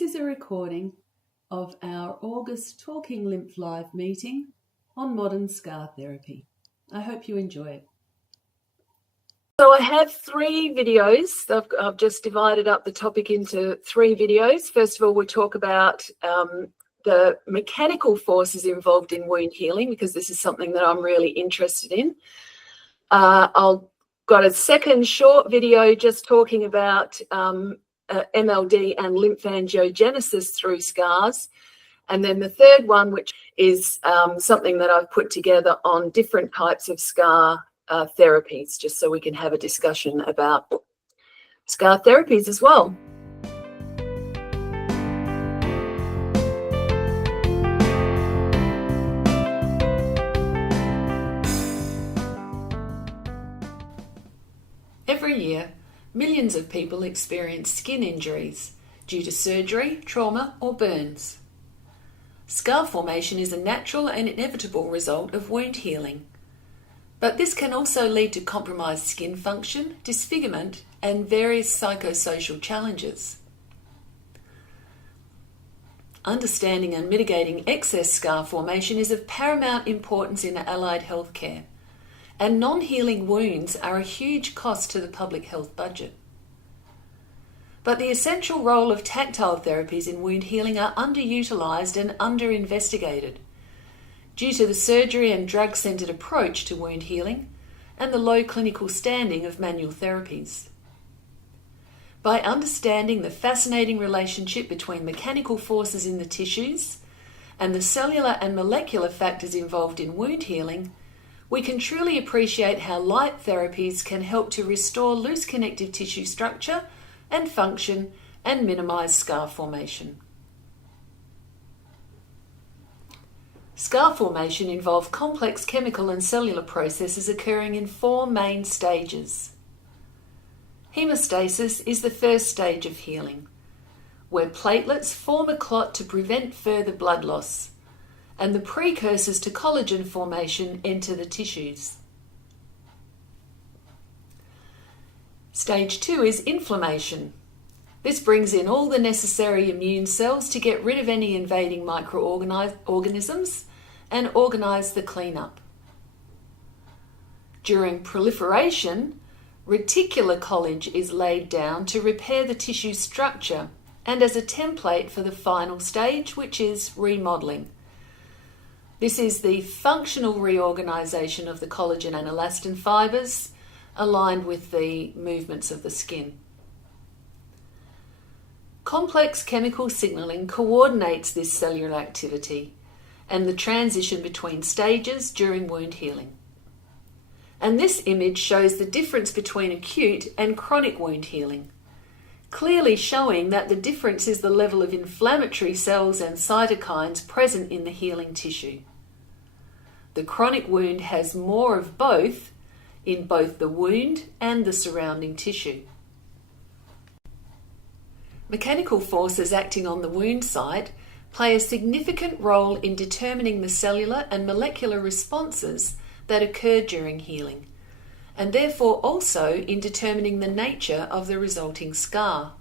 This is a recording of our August Talking Lymph Live meeting on modern scar therapy. I hope you enjoy it. So I have three videos. I've just divided up the topic into three videos. First of all, we'll talk about the mechanical forces involved in wound healing, because this is something that I'm really interested in. I've got a second short video just talking about MLD and lymphangiogenesis through scars. And then the third one, which is something that I've put together on different types of scar therapies, just so we can have a discussion about scar therapies as well. Every year, millions of people experience skin injuries due to surgery, trauma, or burns. Scar formation is a natural and inevitable result of wound healing. But this can also lead to compromised skin function, disfigurement, and various psychosocial challenges. Understanding and mitigating excess scar formation is of paramount importance in allied healthcare, and non-healing wounds are a huge cost to the public health budget. But the essential role of tactile therapies in wound healing are underutilised and under-investigated due to the surgery and drug-centred approach to wound healing and the low clinical standing of manual therapies. By understanding the fascinating relationship between mechanical forces in the tissues and the cellular and molecular factors involved in wound healing, we can truly appreciate how light therapies can help to restore loose connective tissue structure and function and minimise scar formation. Scar formation involves complex chemical and cellular processes occurring in four main stages. Hemostasis is the first stage of healing, where platelets form a clot to prevent further blood loss, and the precursors to collagen formation enter the tissues. Stage 2 is inflammation. This brings in all the necessary immune cells to get rid of any invading microorganisms and organise the cleanup. During proliferation, reticular collage is laid down to repair the tissue structure and as a template for the final stage, which is remodelling. This is the functional reorganisation of the collagen and elastin fibres aligned with the movements of the skin. Complex chemical signalling coordinates this cellular activity and the transition between stages during wound healing. And this image shows the difference between acute and chronic wound healing, clearly showing that the difference is the level of inflammatory cells and cytokines present in the healing tissue. The chronic wound has more of both in both the wound and the surrounding tissue. Mechanical forces acting on the wound site play a significant role in determining the cellular and molecular responses that occur during healing, and therefore also in determining the nature of the resulting scar.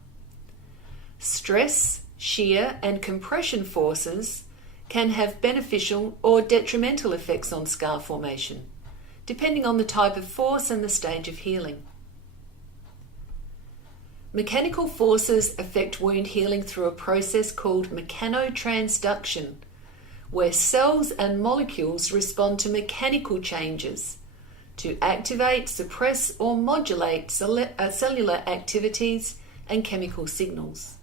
Stress, shear, and compression forces can have beneficial or detrimental effects on scar formation, depending on the type of force and the stage of healing. Mechanical forces affect wound healing through a process called mechanotransduction, where cells and molecules respond to mechanical changes to activate, suppress, or modulate cellular activities and chemical signals.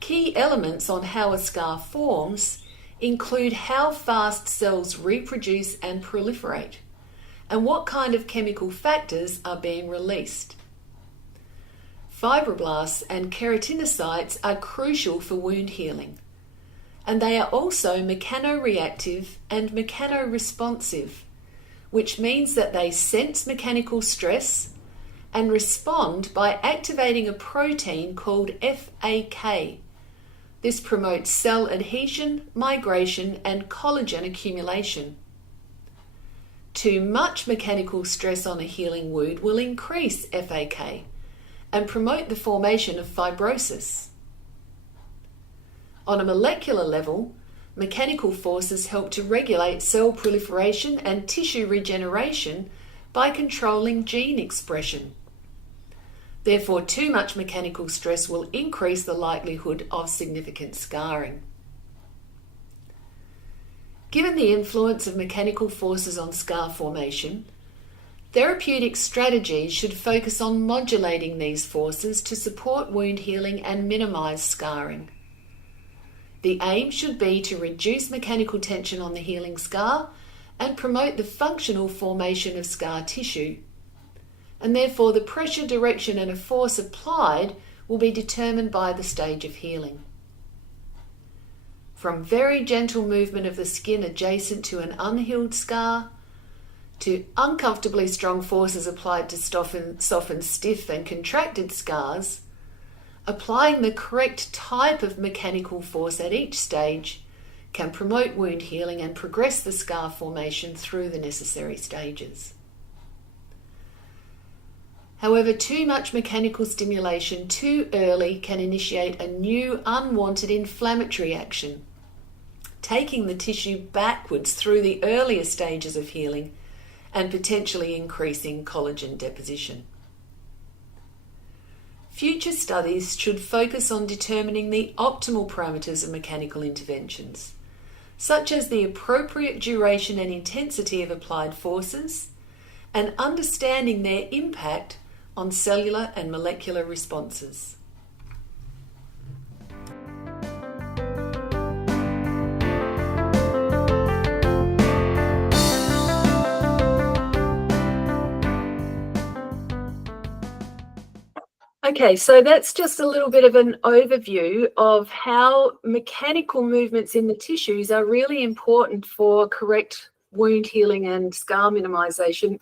Key elements on how a scar forms include how fast cells reproduce and proliferate, and what kind of chemical factors are being released. Fibroblasts and keratinocytes are crucial for wound healing, and they are also mechanoreactive and mechanoresponsive, which means that they sense mechanical stress and respond by activating a protein called FAK. This promotes cell adhesion, migration, and collagen accumulation. Too much mechanical stress on a healing wound will increase FAK and promote the formation of fibrosis. On a molecular level, mechanical forces help to regulate cell proliferation and tissue regeneration by controlling gene expression. Therefore, too much mechanical stress will increase the likelihood of significant scarring. Given the influence of mechanical forces on scar formation, therapeutic strategies should focus on modulating these forces to support wound healing and minimize scarring. The aim should be to reduce mechanical tension on the healing scar and promote the functional formation of scar tissue. And therefore the pressure, direction and a force applied will be determined by the stage of healing. From very gentle movement of the skin adjacent to an unhealed scar, to uncomfortably strong forces applied to soften stiff and contracted scars, applying the correct type of mechanical force at each stage can promote wound healing and progress the scar formation through the necessary stages. However, too much mechanical stimulation too early can initiate a new unwanted inflammatory action, taking the tissue backwards through the earlier stages of healing and potentially increasing collagen deposition. Future studies should focus on determining the optimal parameters of mechanical interventions, such as the appropriate duration and intensity of applied forces, and understanding their impact on cellular and molecular responses. Okay, so that's just a little bit of an overview of how mechanical movements in the tissues are really important for correct wound healing and scar minimization.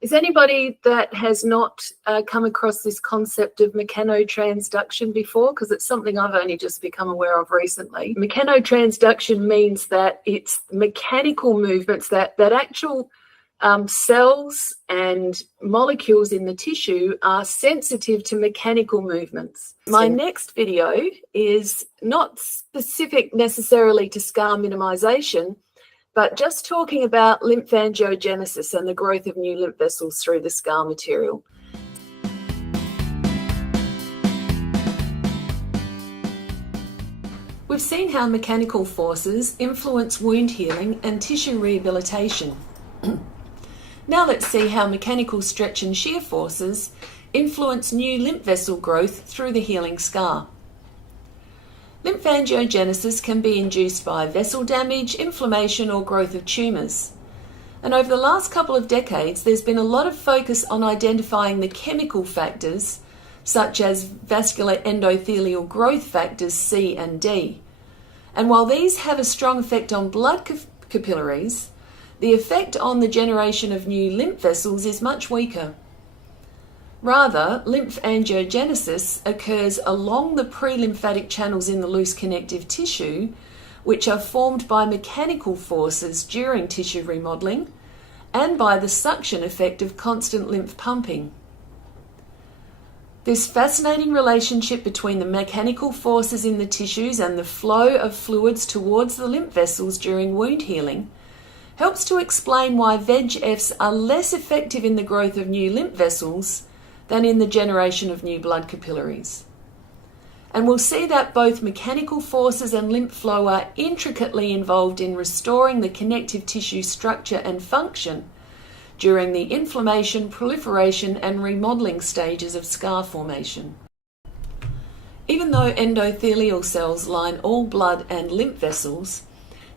Is anybody that has not come across this concept of mechanotransduction before? Because it's something I've only just become aware of recently. Mechanotransduction means that it's mechanical movements that actual cells and molecules in the tissue are sensitive to mechanical movements. My next video is not specific necessarily to scar minimization, but just talking about lymphangiogenesis and the growth of new lymph vessels through the scar material. We've seen how mechanical forces influence wound healing and tissue rehabilitation. Now let's see how mechanical stretch and shear forces influence new lymph vessel growth through the healing scar. Lymphangiogenesis can be induced by vessel damage, inflammation, or growth of tumours. And over the last couple of decades, there's been a lot of focus on identifying the chemical factors, such as vascular endothelial growth factors C and D. And while these have a strong effect on blood capillaries, the effect on the generation of new lymph vessels is much weaker. Rather, lymphangiogenesis occurs along the pre-lymphatic channels in the loose connective tissue, which are formed by mechanical forces during tissue remodeling and by the suction effect of constant lymph pumping. This fascinating relationship between the mechanical forces in the tissues and the flow of fluids towards the lymph vessels during wound healing helps to explain why VEGFs are less effective in the growth of new lymph vessels than in the generation of new blood capillaries. And we'll see that both mechanical forces and lymph flow are intricately involved in restoring the connective tissue structure and function during the inflammation, proliferation, and remodeling stages of scar formation. Even though endothelial cells line all blood and lymph vessels,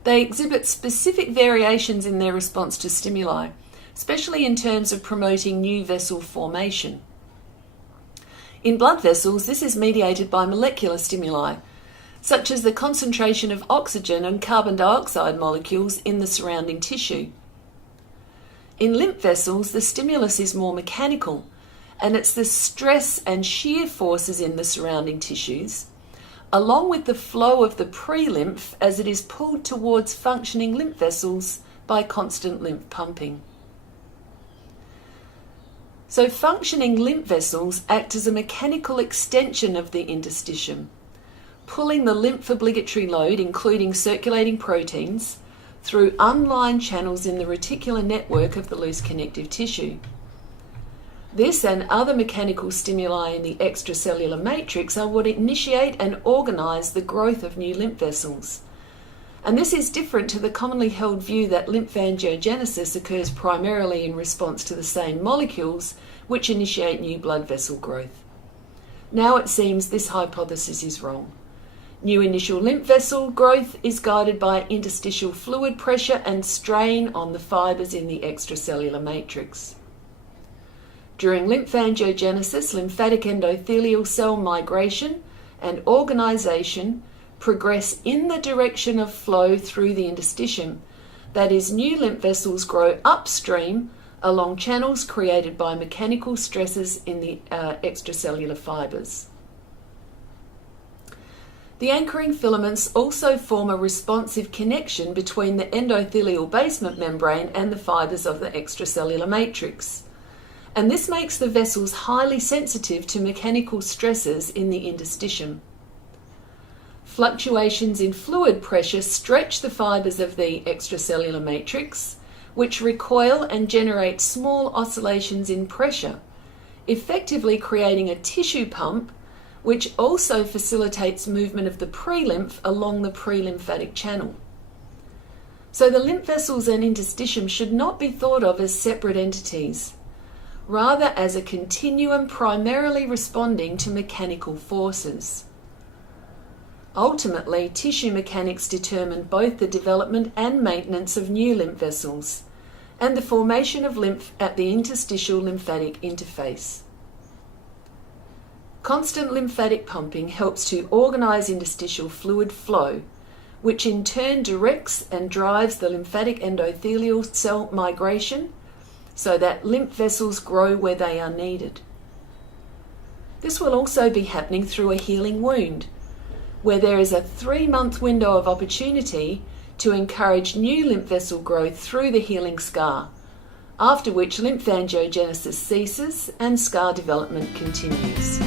they exhibit specific variations in their response to stimuli, especially in terms of promoting new vessel formation. In blood vessels, this is mediated by molecular stimuli, such as the concentration of oxygen and carbon dioxide molecules in the surrounding tissue. In lymph vessels, the stimulus is more mechanical, and it's the stress and shear forces in the surrounding tissues, along with the flow of the pre-lymph as it is pulled towards functioning lymph vessels by constant lymph pumping. So functioning lymph vessels act as a mechanical extension of the interstitium, pulling the lymph obligatory load, including circulating proteins, through unlined channels in the reticular network of the loose connective tissue. This and other mechanical stimuli in the extracellular matrix are what initiate and organise the growth of new lymph vessels. And this is different to the commonly held view that lymphangiogenesis occurs primarily in response to the same molecules which initiate new blood vessel growth. Now it seems this hypothesis is wrong. New initial lymph vessel growth is guided by interstitial fluid pressure and strain on the fibres in the extracellular matrix. During lymphangiogenesis, lymphatic endothelial cell migration and organisation progress in the direction of flow through the interstitium. That is, new lymph vessels grow upstream along channels created by mechanical stresses in the extracellular fibres. The anchoring filaments also form a responsive connection between the endothelial basement membrane and the fibres of the extracellular matrix. And this makes the vessels highly sensitive to mechanical stresses in the interstitium. Fluctuations in fluid pressure stretch the fibres of the extracellular matrix, which recoil and generate small oscillations in pressure, effectively creating a tissue pump, which also facilitates movement of the pre-lymph along the pre-lymphatic channel. So the lymph vessels and interstitium should not be thought of as separate entities, rather as a continuum primarily responding to mechanical forces. Ultimately, tissue mechanics determine both the development and maintenance of new lymph vessels and the formation of lymph at the interstitial lymphatic interface. Constant lymphatic pumping helps to organise interstitial fluid flow, which in turn directs and drives the lymphatic endothelial cell migration so that lymph vessels grow where they are needed. This will also be happening through a healing wound, where there is a 3-month window of opportunity to encourage new lymph vessel growth through the healing scar, after which lymphangiogenesis ceases and scar development continues.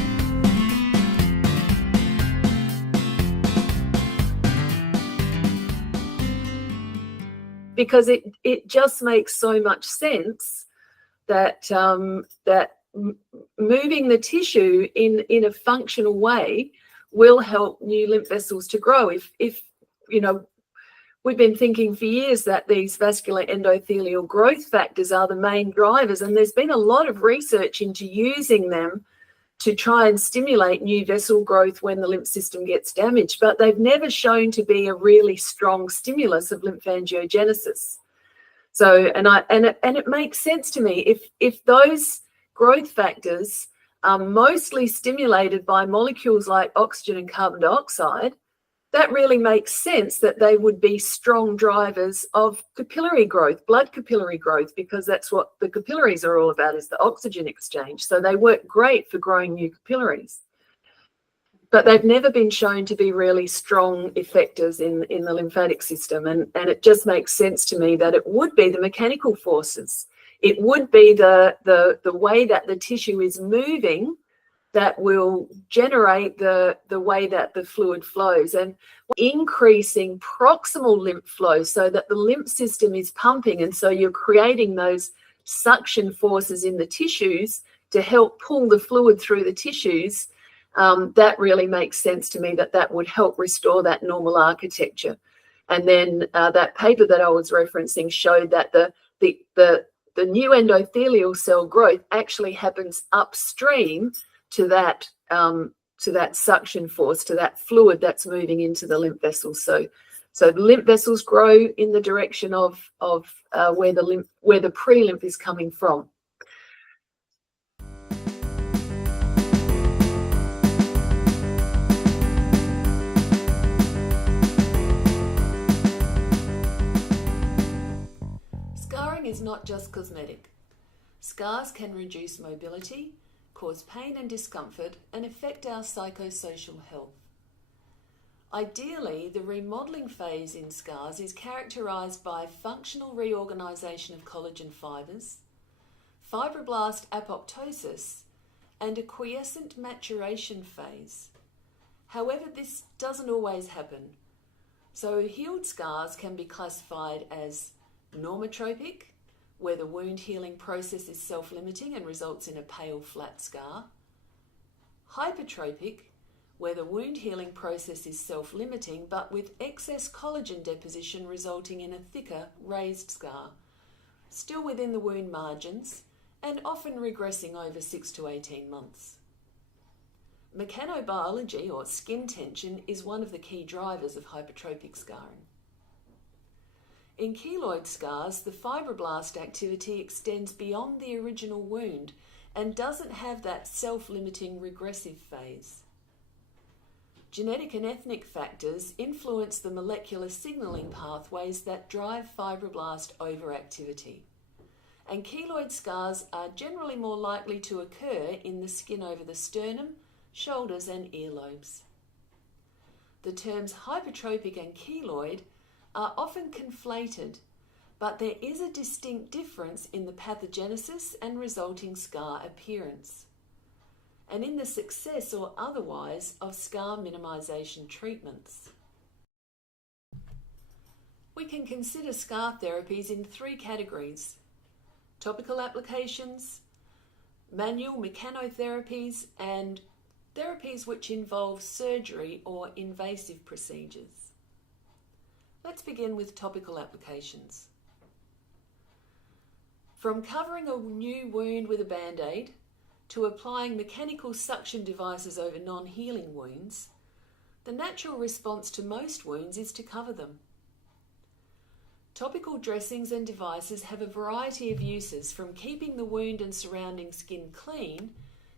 Because it just makes so much sense that moving the tissue in a functional way will help new lymph vessels to grow. If you know, we've been thinking for years that these vascular endothelial growth factors are the main drivers, and there's been a lot of research into using them to try and stimulate new vessel growth when the lymph system gets damaged, but they've never shown to be a really strong stimulus of lymphangiogenesis. So, and it makes sense to me if those growth factors are mostly stimulated by molecules like oxygen and carbon dioxide, that really makes sense that they would be strong drivers of capillary growth, blood capillary growth, because that's what the capillaries are all about, is the oxygen exchange. So they work great for growing new capillaries. But they've never been shown to be really strong effectors in the lymphatic system. And it just makes sense to me that it would be the mechanical forces. It would be the way that the tissue is moving that will generate the way that the fluid flows, and increasing proximal lymph flow so that the lymph system is pumping, and so you're creating those suction forces in the tissues to help pull the fluid through the tissues. That really makes sense to me that would help restore that normal architecture. And then that paper that I was referencing showed that the new endothelial cell growth actually happens upstream to that suction force, to that fluid that's moving into the lymph vessels. So the lymph vessels grow in the direction of where the pre-lymph is coming from. Scarring is not just cosmetic. Scars can reduce mobility, cause pain and discomfort, and affect our psychosocial health. Ideally, the remodelling phase in scars is characterised by functional reorganisation of collagen fibres, fibroblast apoptosis, and a quiescent maturation phase. However, this doesn't always happen. So healed scars can be classified as normotropic, where the wound healing process is self-limiting and results in a pale, flat scar. Hypertropic, where the wound healing process is self-limiting but with excess collagen deposition resulting in a thicker, raised scar, still within the wound margins and often regressing over 6 to 18 months. Mechanobiology, or skin tension, is one of the key drivers of hypertropic scarring. In keloid scars, the fibroblast activity extends beyond the original wound and doesn't have that self-limiting regressive phase. Genetic and ethnic factors influence the molecular signaling pathways that drive fibroblast overactivity, and keloid scars are generally more likely to occur in the skin over the sternum, shoulders and earlobes. The terms hypertropic and keloid are often conflated, but there is a distinct difference in the pathogenesis and resulting scar appearance, and in the success or otherwise of scar minimisation treatments. We can consider scar therapies in 3 categories: topical applications, manual mechanotherapies, and therapies which involve surgery or invasive procedures. Let's begin with topical applications. From covering a new wound with a band-aid to applying mechanical suction devices over non-healing wounds, the natural response to most wounds is to cover them. Topical dressings and devices have a variety of uses, from keeping the wound and surrounding skin clean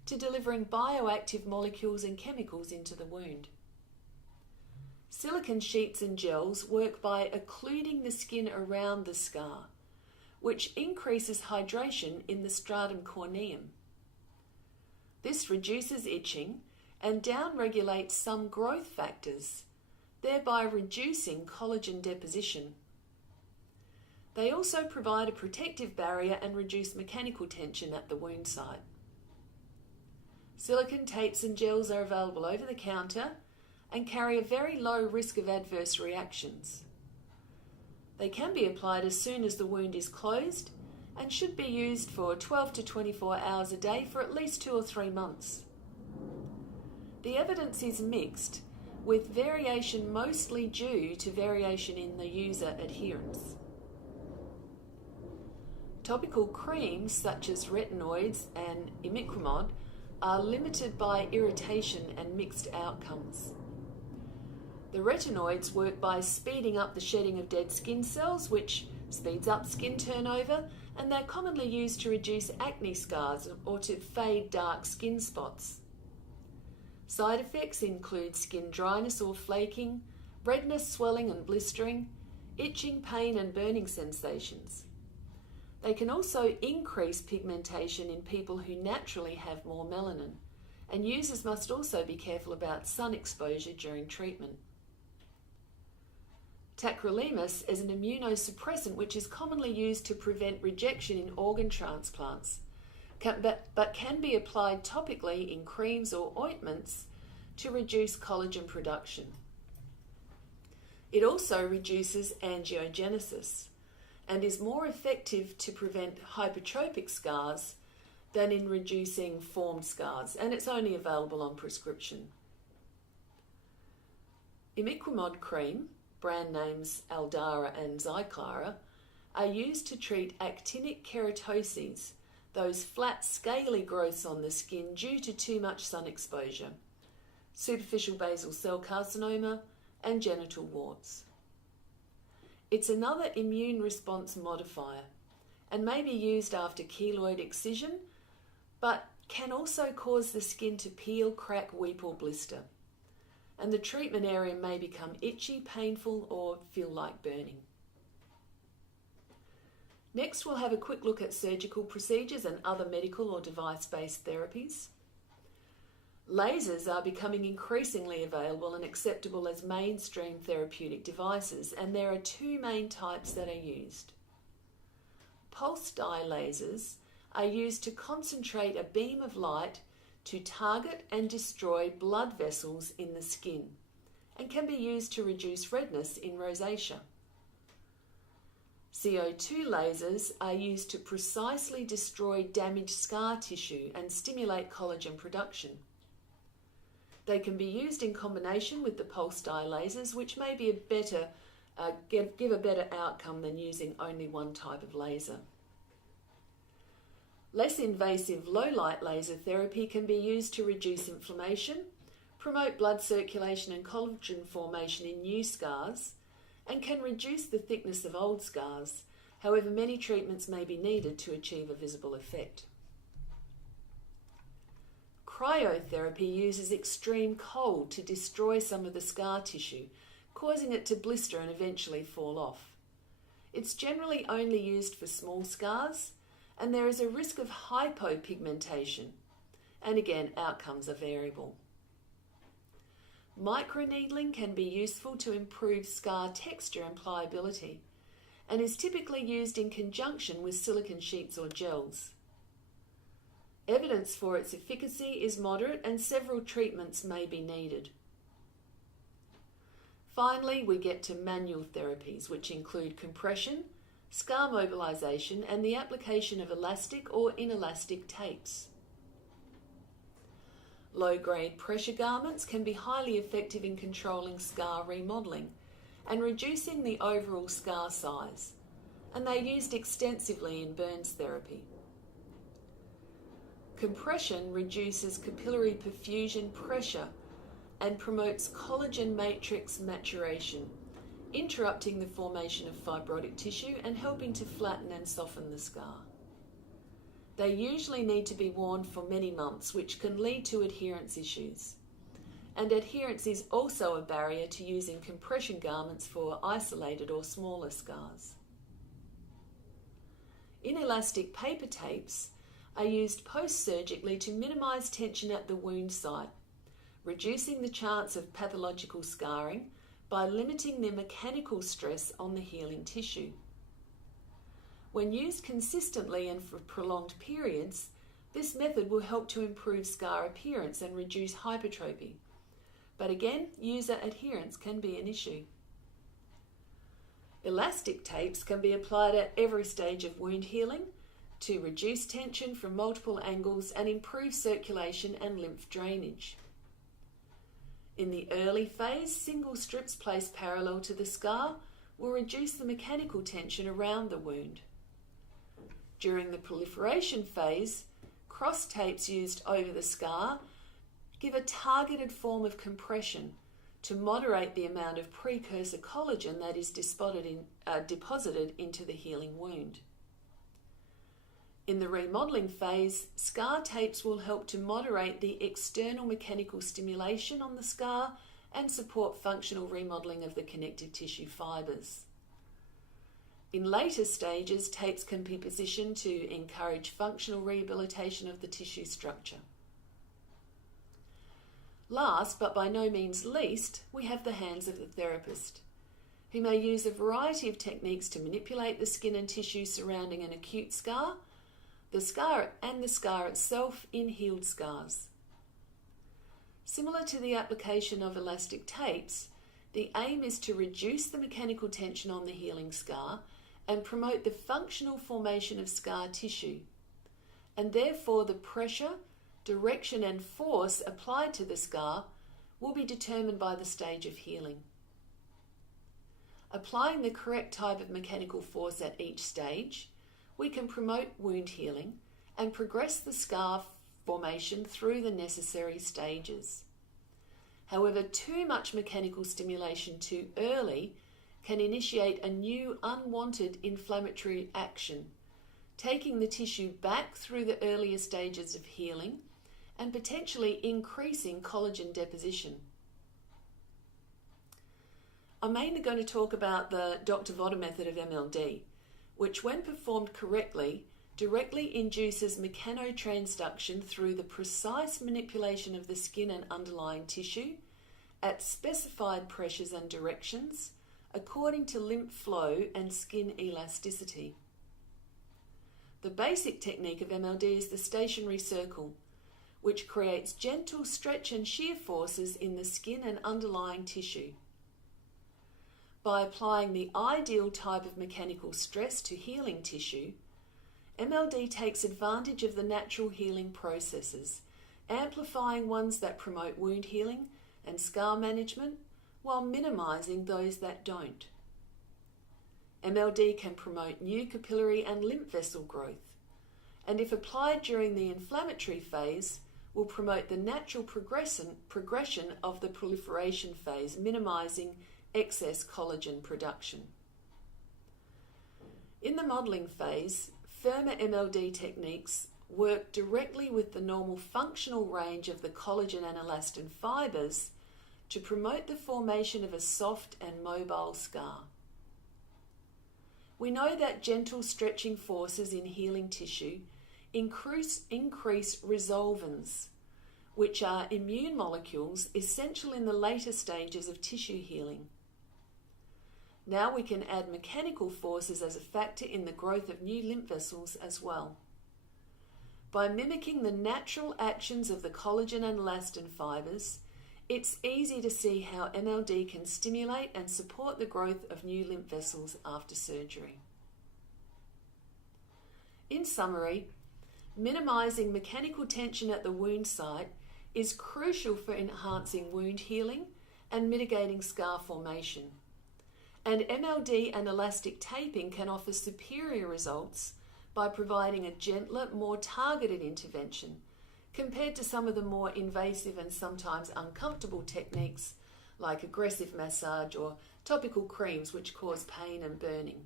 to delivering bioactive molecules and chemicals into the wound. Silicone sheets and gels work by occluding the skin around the scar, which increases hydration in the stratum corneum. This reduces itching and downregulates some growth factors, thereby reducing collagen deposition. They also provide a protective barrier and reduce mechanical tension at the wound site. Silicone tapes and gels are available over the counter and carry a very low risk of adverse reactions. They can be applied as soon as the wound is closed and should be used for 12 to 24 hours a day for at least 2 or 3 months. The evidence is mixed, with variation mostly due to variation in the user adherence. Topical creams such as retinoids and imiquimod are limited by irritation and mixed outcomes. The retinoids work by speeding up the shedding of dead skin cells, which speeds up skin turnover, and they're commonly used to reduce acne scars or to fade dark skin spots. Side effects include skin dryness or flaking, redness, swelling and blistering, itching, pain and burning sensations. They can also increase pigmentation in people who naturally have more melanin, and users must also be careful about sun exposure during treatment. Tacrolimus is an immunosuppressant which is commonly used to prevent rejection in organ transplants, but can be applied topically in creams or ointments to reduce collagen production. It also reduces angiogenesis and is more effective to prevent hypertropic scars than in reducing formed scars, and it's only available on prescription. Imiquimod cream, brand names Aldara and Zyclara, are used to treat actinic keratoses, those flat scaly growths on the skin due to too much sun exposure, superficial basal cell carcinoma and genital warts. It's another immune response modifier and may be used after keloid excision, but can also cause the skin to peel, crack, weep or blister, and the treatment area may become itchy, painful or feel like burning. Next, we'll have a quick look at surgical procedures and other medical or device-based therapies. Lasers are becoming increasingly available and acceptable as mainstream therapeutic devices, and there are 2 main types that are used. Pulse dye lasers are used to concentrate a beam of light to target and destroy blood vessels in the skin and can be used to reduce redness in rosacea. CO2 lasers are used to precisely destroy damaged scar tissue and stimulate collagen production. They can be used in combination with the pulse dye lasers, which may be give a better outcome than using only one type of laser. Less invasive low-light laser therapy can be used to reduce inflammation, promote blood circulation and collagen formation in new scars, and can reduce the thickness of old scars. However, many treatments may be needed to achieve a visible effect. Cryotherapy uses extreme cold to destroy some of the scar tissue, causing it to blister and eventually fall off. It's generally only used for small scars, and there is a risk of hypopigmentation, and again, outcomes are variable. Microneedling can be useful to improve scar texture and pliability, and is typically used in conjunction with silicone sheets or gels. Evidence for its efficacy is moderate, and several treatments may be needed. Finally, we get to manual therapies, which include compression, scar mobilization, and the application of elastic or inelastic tapes. Low-grade pressure garments can be highly effective in controlling scar remodeling and reducing the overall scar size, and they're used extensively in burns therapy. Compression reduces capillary perfusion pressure and promotes collagen matrix maturation, interrupting the formation of fibrotic tissue and helping to flatten and soften the scar. They usually need to be worn for many months, which can lead to adherence issues. And adherence is also a barrier to using compression garments for isolated or smaller scars. Inelastic paper tapes are used post-surgically to minimize tension at the wound site, reducing the chance of pathological scarring by limiting the mechanical stress on the healing tissue. When used consistently and for prolonged periods, this method will help to improve scar appearance and reduce hypertrophy. But again, user adherence can be an issue. Elastic tapes can be applied at every stage of wound healing to reduce tension from multiple angles and improve circulation and lymph drainage. In the early phase, single strips placed parallel to the scar will reduce the mechanical tension around the wound. During the proliferation phase, cross tapes used over the scar give a targeted form of compression to moderate the amount of precursor collagen that is deposited into the healing wound. In the remodeling phase, scar tapes will help to moderate the external mechanical stimulation on the scar and support functional remodeling of the connective tissue fibres. In later stages, tapes can be positioned to encourage functional rehabilitation of the tissue structure. Last, but by no means least, we have the hands of the therapist, who may use a variety of techniques to manipulate the skin and tissue surrounding an acute scar, the scar itself in healed scars. Similar to the application of elastic tapes, the aim is to reduce the mechanical tension on the healing scar and promote the functional formation of scar tissue, and therefore the pressure, direction and force applied to the scar will be determined by the stage of healing. Applying the correct type of mechanical force at each stage, we can promote wound healing and progress the scar formation through the necessary stages. However, too much mechanical stimulation too early can initiate a new unwanted inflammatory action, taking the tissue back through the earlier stages of healing and potentially increasing collagen deposition. I'm mainly going to talk about the Dr. Vodder method of MLD, which when performed correctly, directly induces mechanotransduction through the precise manipulation of the skin and underlying tissue at specified pressures and directions according to lymph flow and skin elasticity. The basic technique of MLD is the stationary circle, which creates gentle stretch and shear forces in the skin and underlying tissue. By applying the ideal type of mechanical stress to healing tissue, MLD takes advantage of the natural healing processes, amplifying ones that promote wound healing and scar management while minimising those that don't. MLD can promote new capillary and lymph vessel growth, and if applied during the inflammatory phase, will promote the natural progression of the proliferation phase, minimising excess collagen production. In the modelling phase, firmer MLD techniques work directly with the normal functional range of the collagen and elastin fibres to promote the formation of a soft and mobile scar. We know that gentle stretching forces in healing tissue increase resolvins, which are immune molecules essential in the later stages of tissue healing. Now we can add mechanical forces as a factor in the growth of new lymph vessels as well. By mimicking the natural actions of the collagen and elastin fibres, it's easy to see how MLD can stimulate and support the growth of new lymph vessels after surgery. In summary, minimising mechanical tension at the wound site is crucial for enhancing wound healing and mitigating scar formation. And MLD and elastic taping can offer superior results by providing a gentler, more targeted intervention compared to some of the more invasive and sometimes uncomfortable techniques like aggressive massage or topical creams which cause pain and burning.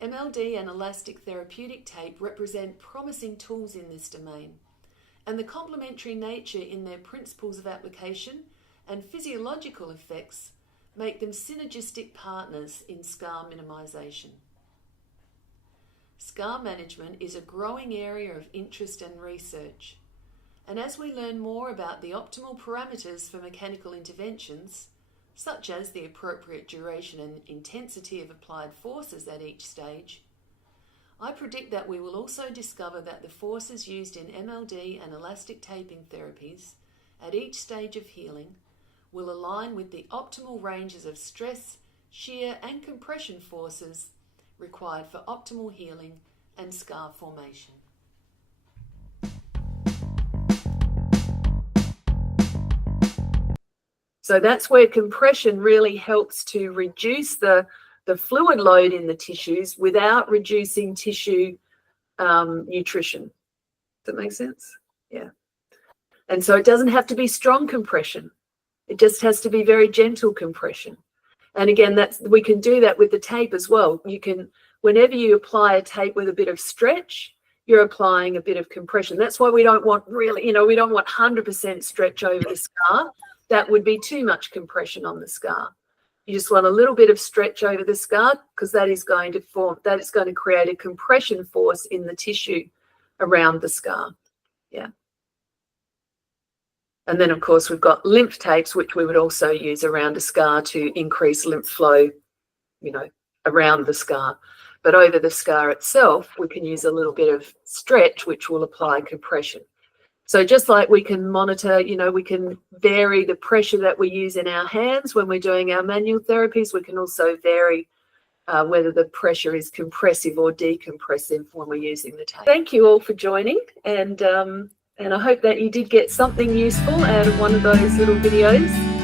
MLD and elastic therapeutic tape represent promising tools in this domain, and the complementary nature in their principles of application and physiological effects make them synergistic partners in scar minimisation. Scar management is a growing area of interest and research, and as we learn more about the optimal parameters for mechanical interventions, such as the appropriate duration and intensity of applied forces at each stage, I predict that we will also discover that the forces used in MLD and elastic taping therapies at each stage of healing will align with the optimal ranges of stress, shear and compression forces required for optimal healing and scar formation. So that's where compression really helps to reduce the fluid load in the tissues without reducing tissue nutrition. Does that make sense? Yeah. And so it doesn't have to be strong compression. It just has to be very gentle compression. And again, we can do that with the tape as well. You can, whenever you apply a tape with a bit of stretch, you're applying a bit of compression. That's why we don't want really, we don't want 100% stretch over the scar. That would be too much compression on the scar. You just want a little bit of stretch over the scar because that is going to create a compression force in the tissue around the scar. Yeah. And then, of course, we've got lymph tapes, which we would also use around a scar to increase lymph flow, around the scar. But over the scar itself, we can use a little bit of stretch, which will apply compression. So just like we can monitor, we can vary the pressure that we use in our hands when we're doing our manual therapies, we can also vary whether the pressure is compressive or decompressive when we're using the tape. Thank you all for joining, and I hope that you did get something useful out of one of those little videos.